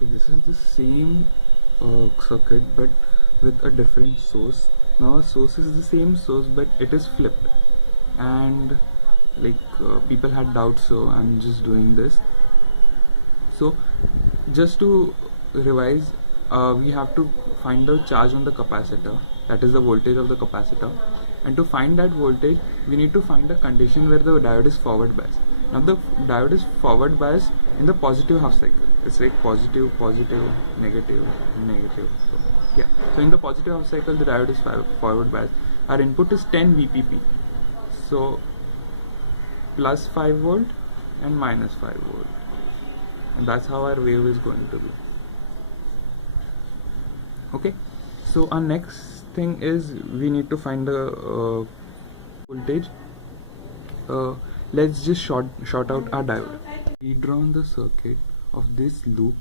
Okay, this is the same circuit but with a different source. Now our source is the same source but it is flipped, and people had doubts, so I'm just doing this. So just to revise, we have to find the charge on the capacitor, that is the voltage of the capacitor, and to find that voltage we need to find a condition where the diode is forward biased. Now the diode is forward biased in the positive half cycle. It's like positive, positive, negative, negative. So in the positive half cycle the diode is forward biased. Our input is 10 VPP, so plus 5 volt and minus 5 volt, and that's how our wave is going to be. Okay, so our next thing is we need to find the voltage. Let's just short out our diode. We drawn the circuit of this loop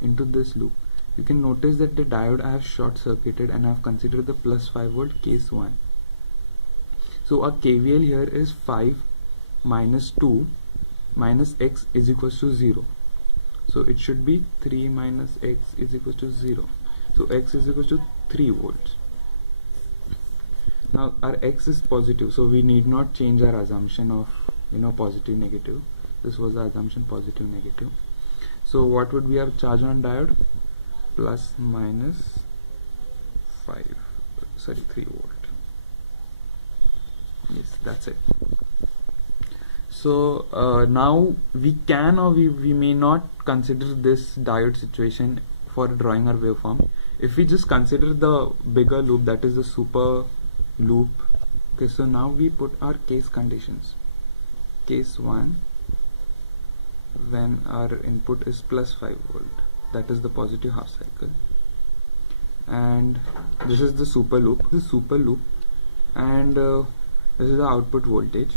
into this loop. You can notice that the diode I have short circuited and I have considered the plus 5 volt case 1. So our KVL here is 5 minus 2 minus x is equals to 0. So it should be 3 minus x is equals to 0. So x is equals to 3 volts. Now our x is positive, so we need not change our assumption of positive negative. This was the assumption, positive negative. So what would be our charge on diode? Plus minus 3 volt. Yes, that's it. So now we can or we may not consider this diode situation for drawing our waveform. If we just consider the bigger loop, that is the super loop. Okay, so now we put our case conditions. Case 1, when our input is plus 5 volt, that is the positive half cycle, and this is the super loop, and this is the output voltage.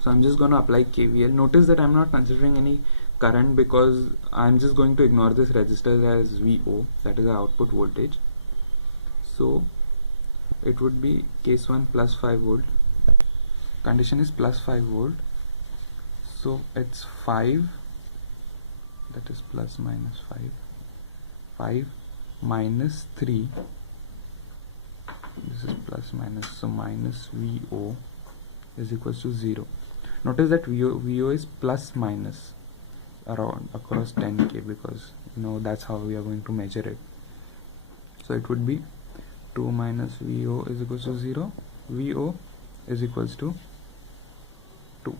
So I'm just going to apply KVL. Notice that I'm not considering any current because I'm just going to ignore this resistor as VO, that is the output voltage. So it would be case 1 plus 5 volt, condition is plus 5 volt, so it's 5, that is plus minus 5 minus 3, this is plus minus, so minus VO is equals to 0. Notice that VO is plus minus around across 10k because that's how we are going to measure it. So it would be 2 minus VO is equals to 0. VO is equals to 2.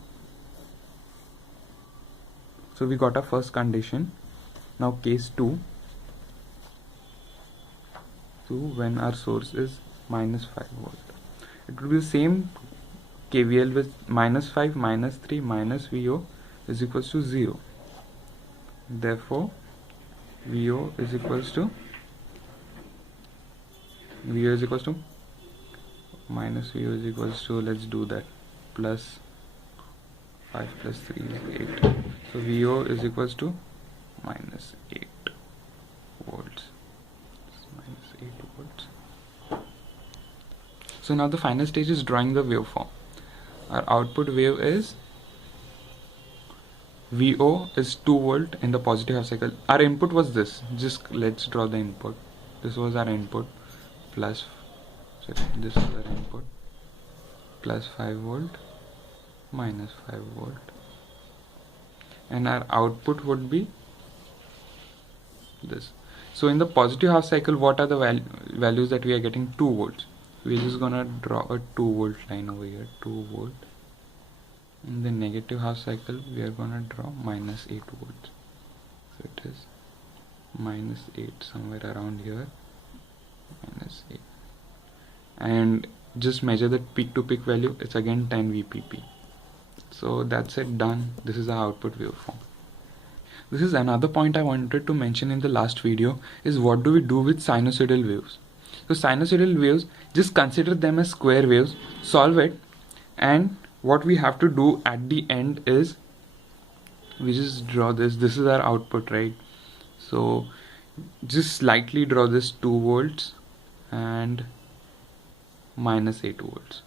So we got our first condition. Now case 2, when our source is minus 5 volt, it will be the same KVL with minus 5 minus 3 minus VO is equals to 0. Therefore VO is equals to minus VO is equals to, let's do that, plus 5 plus 3 is 8. So VO is equals to minus 8 volts. Minus 8 volts. So now the final stage is drawing the waveform. Our output wave is VO is 2 volt in the positive half cycle. Our input was this. Just let's draw the input. This was our input plus, this is our input, plus 5 volt minus 5 volt, and our output would be this. So in the positive half cycle, what are the values that we are getting? 2 volts. We're just gonna draw a 2 volt line over here, 2 volt. In the negative half cycle, we are gonna draw minus 8 volts. So it is minus 8 somewhere around here, minus 8. And just measure the peak to peak value, it's again 10 VPP. So that's it, done. This is our output waveform. This is another point I wanted to mention in the last video, is what do we do with sinusoidal waves. So sinusoidal waves, just consider them as square waves, solve it, and what we have to do at the end is we just draw this. This is our output, right? So just slightly draw this 2 volts and minus 8 volts.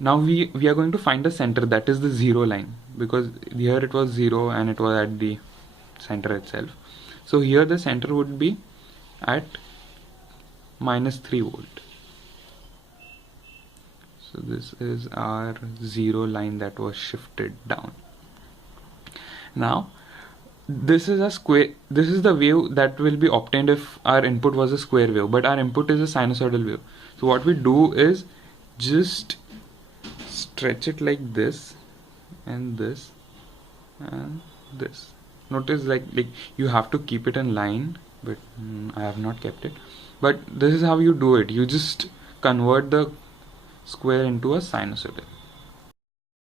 Now we are going to find the center, that is the 0 line, because here it was 0 and it was at the center itself. So here the center would be at -3 volt. So this is our 0 line that was shifted down. Now this is a square, this is the wave that will be obtained if our input was a square wave, but our input is a sinusoidal wave. So what we do is just stretch it like this and this and this. Notice like you have to keep it in line, but I have not kept it. But this is how you do it. You just convert the square into a sinusoidal.